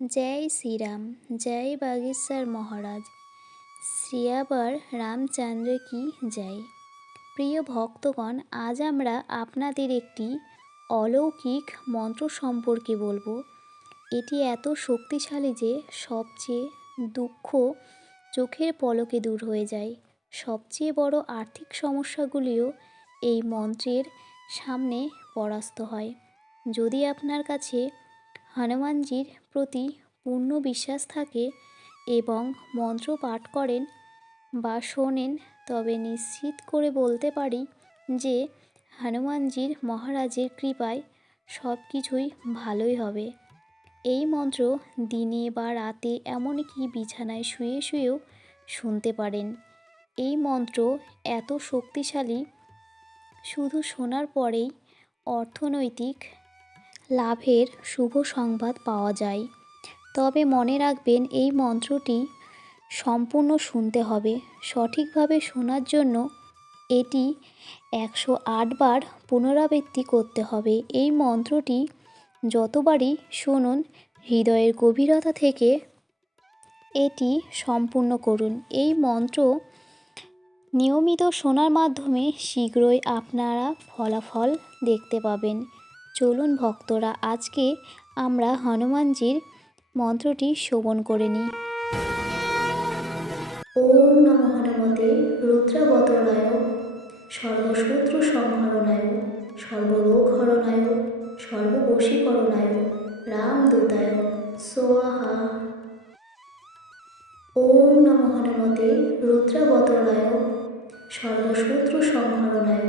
জয় শ্রীরাম, জয় বাগেশ্বর মহারাজ। শ্রিয়াবার রামচন্দ্র কি জয়? প্রিয় ভক্তগণ, আজ আমরা আপনাদের একটি অলৌকিক মন্ত্র সম্পর্কে বলব। এটি এত শক্তিশালী যে সবচেয়ে দুঃখ চোখের পলকে দূর হয়ে যায়। সবচেয়ে বড় আর্থিক সমস্যাগুলিও এই মন্ত্রের সামনে পরাস্ত হয়। যদি আপনার কাছে হনুমানজির প্রতি পূর্ণ বিশ্বাস থাকে এবং মন্ত্র পাঠ করেন বা শোনেন, তবে নিশ্চিত করে বলতে পারি যে হনুমানজির মহারাজের কৃপায় সব কিছুই ভালোই হবে। এই মন্ত্র দিনে বা রাতে এমনকি বিছানায় শুয়ে শুয়েও শুনতে পারেন। এই মন্ত্র এত শক্তিশালী, শুধু শোনার পরেই অর্থনৈতিক লাভের শুভ সংবাদ পাওয়া যায়। তবে মনে রাখবেন, এই মন্ত্রটি সম্পূর্ণ শুনতে হবে। সঠিকভাবে শোনার জন্য এটি একশো আটবার পুনরাবৃত্তি করতে হবে। এই মন্ত্রটি যতবারই শুনুন, হৃদয়ের গভীরতা থেকে এটি সম্পূর্ণ করুন। এই মন্ত্র নিয়মিত শোনার মাধ্যমে শীঘ্রই আপনারা ফলাফল দেখতে পাবেন। চলুন ভক্তরা, আজকে আমরা হনুমানজির মন্ত্রটি শোভন করে নিই। ওম নম হনুমতে রুদ্রাবতরায় সর্বশত্রু সংহরণায় সর্বরোগ হরণায় সর্ববশীকরণায় রামদূতায় সোয়াহা। ওম নম হনুমতে রুদ্রাবতরায় সর্বশত্রু সংহরণায়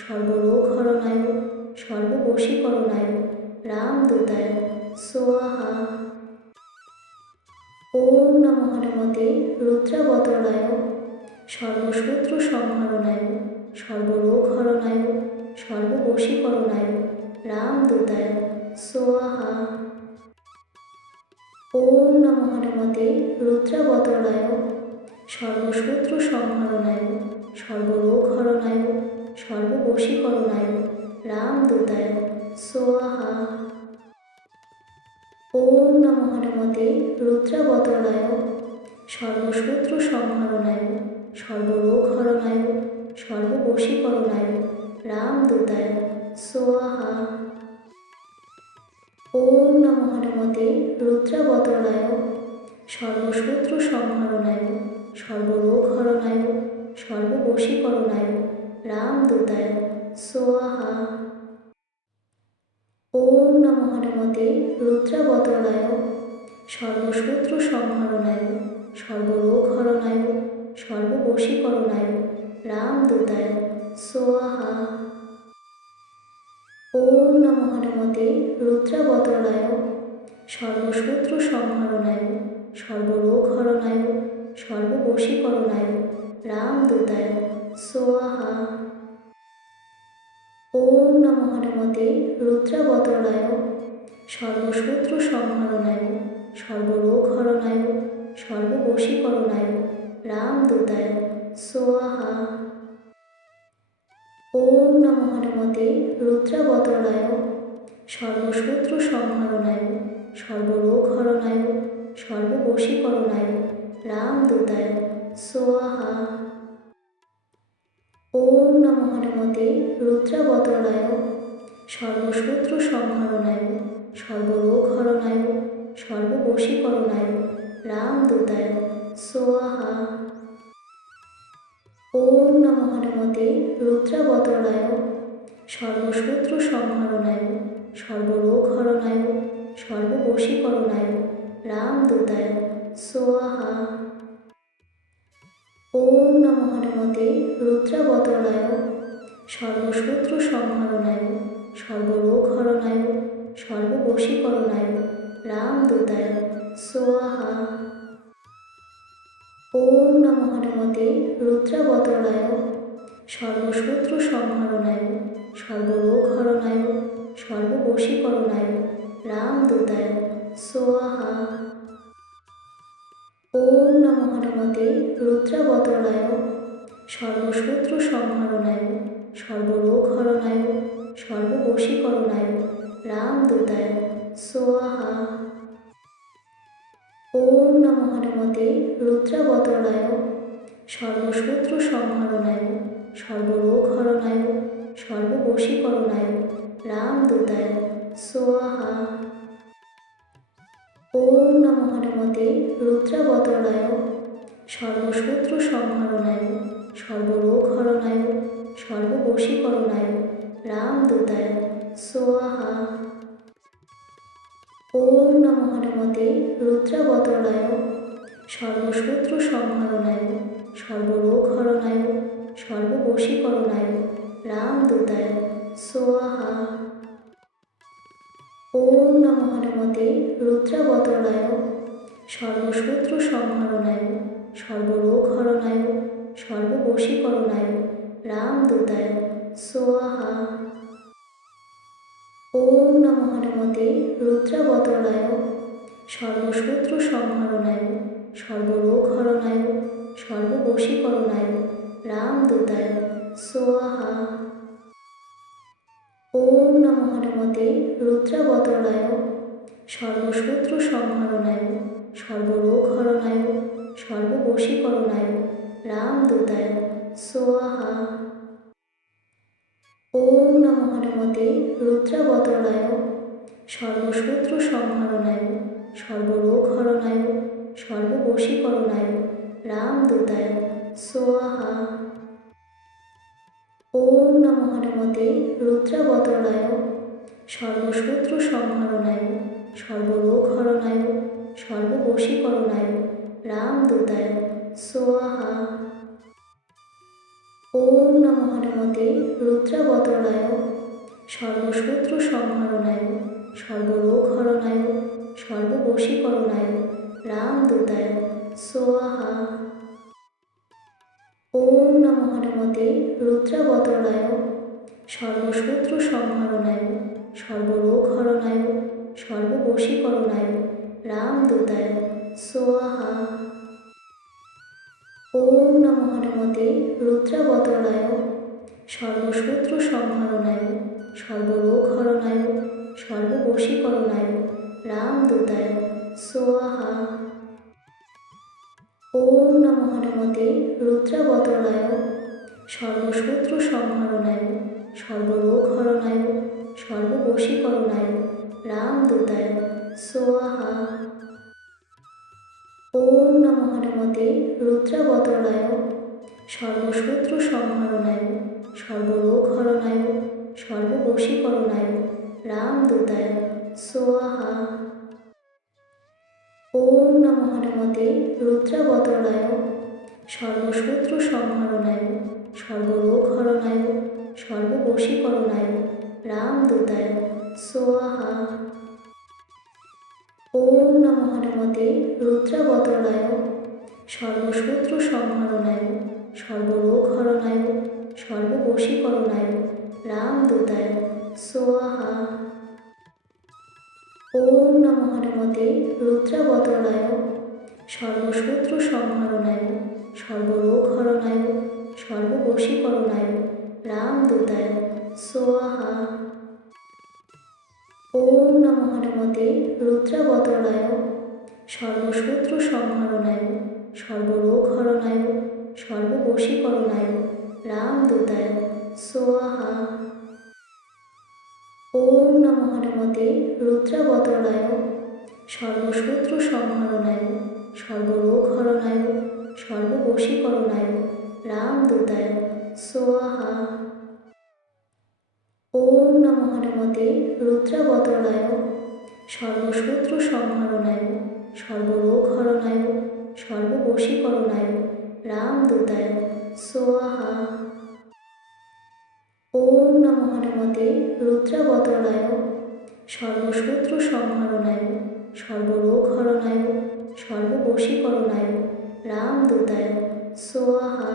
সর্বরোগ হরণায় সর্ববশীকরণায় রামদূতায় সোয়াহা। ওম নম হনুমতে রুদ্রাবতরায় সর্বশত্রু সংহরণায় সর্বরোগ হরণায় সর্ববশীকরণায় রামদূতায় সোয়াহা। ওম নম হনুমতে রুদ্রাবতরায় সর্বশত্রু সংহরণায় সর্বরোগ হরণায় সর্ববশীকরণায় রামদূতায় সোয়াহা ওম নম হনুমতে রুদ্রাবতরায় সর্বশত্রু সংহরণায় সর্বরোগ হরণায় সর্ববশীকরণায় রামদূতায় সোয়াহা ওম নম হনুমতে রুদ্রাবতরায় সর্বশত্রু সংহরণায় সর্বরোগ হরণায় সর্ববশীকরণায় রামদূতায় সোয়াহা ওম নম হনুমতে রুদ্রাবতরায়, সর্বশত্রু সংহরণায় সর্বরোগ হরণায় সর্ববশীকরণায় রামদূতায় সোয়াহা ওম নম হনুমতে রুদ্রাবতরায়, সর্বশত্রু সংহরণায় সর্বরোগ হরণায় সর্ববশীকরণায় রামদূতায় সোয়াহা হনুমতে রুদ্রাবতরায় সর্বশত্রু সংহরণায় সর্বরোগ হরণায় সর্ববশীকরণায় রামদূতায় সোয়াহা। ওম নম হনুমতে রুদ্রাবতরায় সর্বশত্রু সংহরণায় সর্বরোগ হরণায় সর্ববশীকরণায় রামদূতায় সোয়াহা। ওম নম হনুমতে রুদ্রাবতরায় সর্বশত্রু সংহরণায় সর্বরোগ হরণায় সর্ববশীকরণায়, রামদূতায়, সোয়াহা। ওম নম হনুমতে রুদ্রাবতরায় সর্বশত্রু সংহরণায় সর্বরোগ হরণায় সর্ববশীকরণায়, রামদূতায়, সোয়াহা। ওম নম হনুমতে রুদ্রাবতরায় সর্বশত্রু সংহরণায় সর্বরোগ হরণায় সর্ববশীকরণায়, রামদূতায়, সোয়াহা। ওম নম হনুমতে রুদ্রাবতরায় সর্বশত্রু সংহরণায় সর্বরোগ হরণায় সর্ববশীকরণায়, রামদূতায়, সোয়াহা। ওম নম হনুমতে রুদ্রাবতরায় সর্বশত্রু সংহরণায় সর্বরোগ হরণায় সর্ববশীকরণায় রামদূতায় সোয়াহা। হনুমতে রুদ্রাবতরায়, সর্বশত্রু সংহরণায় সর্বরোগ হরণায় সর্ববশীকরণায় রামদূতায় সোয়াহা। ওম নম হনুমতে রুদ্রাবতরায়, সর্বশত্রু সংহরণায় সর্বরোগ হরণায় সর্ববশীকরণায় রামদূতায় সোয়াহা ওম নম হনুমতে রুদ্রাবতরায় সর্বশত্রু সংহরণায় সর্বরোগ হরণায় সর্ববশীকরণায় রামদূতায় সোয়াহা ওম নম হনুমতে রুদ্রাবতরায় সর্বশত্রু সংহরণায় সর্বরোগ হরণায় সর্ববশীকরণায় রামদূতায় সোয়াহা ওম নম হনুমতে রুদ্রাবতরায় সর্বশত্রু সংহরণায় সর্বরোগ হরণায় সর্ববশীকরণায় রামদূতায় সোয়াহা ওম নম হনুমতে রুদ্রাবতরায় সর্বশত্রু সংহরণায় সর্বরোগ হরণায় সর্ববশীকরণায় রামদূতায় সোয়াহা ওম নম রুদ্রাবতরায়, সর্বশত্রু সংহরণায় সর্বরোগ হরণায় সর্ববশীকরণায় রামদূতায় সোয়াহা। ওম নম রুদ্রাবতরায়, সর্বশত্রু সংহরণায় সর্বরোগ হরণায় সর্ববশীকরণায় রামদূতায় সোয়াহা। ওম নম হনুমতে রুদ্রাবতরায় সর্বশত্রু সংহরণায় সর্বরোগ হরণায় সর্ববশীকরণায় রামদূতায় সোয়াহা। ওম নম হনুমতে রুদ্রাবতরায় সর্বশত্রু সংহরণায় সর্বরোগ হরণায় সর্ববশীকরণায় রামদূতায় সোয়াহা। ওম নম হনুমতে রুদ্রাবতরায় সর্বশত্রু সংহরণায় সর্বরোগ হরণায় সর্ববশীকরণায়, রামদূতায়, সোয়াহা। ওম নম হনুমতে রুদ্রাবতরায় সর্বশত্রু সংহরণায় সর্বরোগ হরণায় সর্ববশীকরণায়, রামদূতায়, সোয়াহা। ওম নম হনুমতে রুদ্রাবতরায় সর্বশত্রু সংহরণায় সর্বরোগ হরণায় সর্ববশীকরণায় রামদূতায় সোয়াহা। ওম নম হনুমতে রুদ্রাবতরায় সর্বশত্রু সংহরণায় সর্বরোগ হরণায় সর্ববশীকরণায় রামদূতায় সোয়াহা। ওম নম হনুমতে রুদ্রাবতরায় সর্বশত্রু সংহরণায় সর্বরোগ হরণায় সর্ববশীকরণায় রামদূতায় সোয়াহা। ওম নম হনুমতে রুদ্রাবতরায় সর্বশত্রু সংহরণায় সর্বরোগ হরণায় সর্ববশীকরণায় রামদূতায় সোয়াহা। ওম নম হনুমতে রুদ্রাবতরায় সর্বশত্রু সংহরণায় সর্বরোগ হরণায় সর্ববশীকরণায় রামদূতায় সোয়াহা। ওম নম হনুমতে রুদ্রাবতরায়, সর্বশত্রু সংহরণায় সর্বরোগ হরণায় সর্ববশীকরণায় রামদূতায় সোয়াহা। ওম নম হনুমতে রুদ্রাবতরায়, সর্বশত্রু সংহরণায় সর্বরোগ হরণায় সর্ববশীকরণায় রামদূতায় সোয়াহা ওম নম হনুমতে রুদ্রাবতরায় সর্বশত্রু সংহরণায় সর্বরোগ হরণায় সর্ববশীকরণায় রামদূতায় সোয়াহা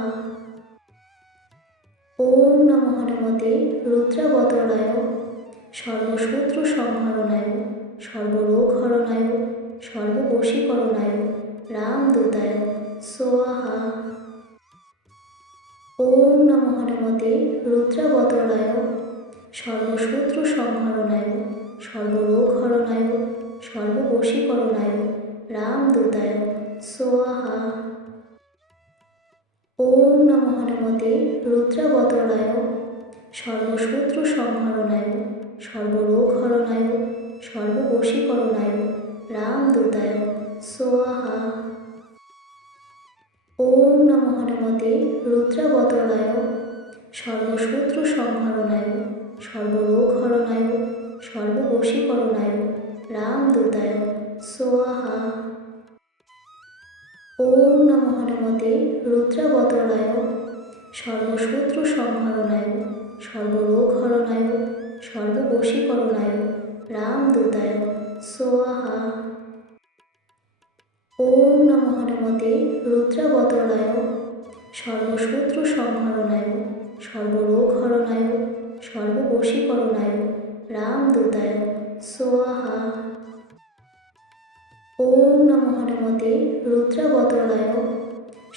ওম নম হনুমতে রুদ্রাবতরায় সর্বশত্রু সংহরণায় সর্বরোগ হরণায় সর্ববশীকরণায় রামদূতায় সোয়াহা ওম নম হনুমতে রুদ্রাবতরায় সর্বশত্রু সংহরণায় সর্বরোগ হরণায় সর্ববশীকরণায় রামদূতায় সোয়াহা ওম নমঃ হনুমতে রুদ্রাবতরায় সর্বশত্রু সংহরণায় সর্বরোগ হরণায় সর্ববশীকরণায় রামদূতায় সোয়াহা হনুমতে রুদ্রাবতরায় সর্বশত্রু সংহরণায় সর্বরোগ হরণায় সর্ববশীকরণায় রামদূতায় সোয়াহা। ওম নমঃ হনুমতে রুদ্রাবতরায় সর্বশত্রু সংহরণায় সর্বরোগ হরণায় সর্ববশীকরণায় রামদূতায় সোয়াহা। ওম নমঃ হনুমতে রুদ্রাবতরায় সর্বশত্রু সংহরণায়, সর্বরোগ হরণায়, সর্ববশীকরণায় রামদূতায় সোয়াহা। ওম নমঃ হনুমতে রুদ্রাবতরায়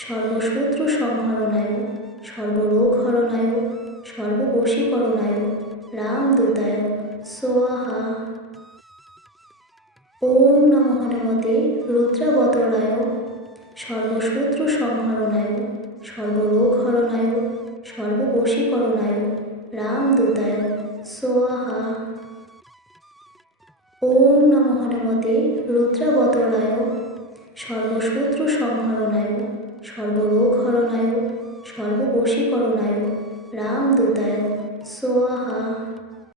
সর্বশত্রু সংহরণায়, সর্বরোগ হরণায়, সর্ববশীকরণায় রামদূতায় সোয়াহা। ওম নমঃ হনুমতে রুদ্রাবতরায় সর্বশত্রু সংহরণায় সর্বরোগ হরণায় সর্ববশীকরণায় রামদূতায় সোয়াহা ওম নমঃ হনুমতে রুদ্রাবতরায় সর্বশত্রু সংহরণায় সর্বরোগ হরণায় সর্ববশীকরণায় রামদূতায় সোয়াহা। ওম নম হনুমতে রুদ্রাবতরায় সর্বশত্রু সংহরণায় সর্বরোগ হরণায় সর্ববশী করণায় রাম রামদূতায় সোয়াহা।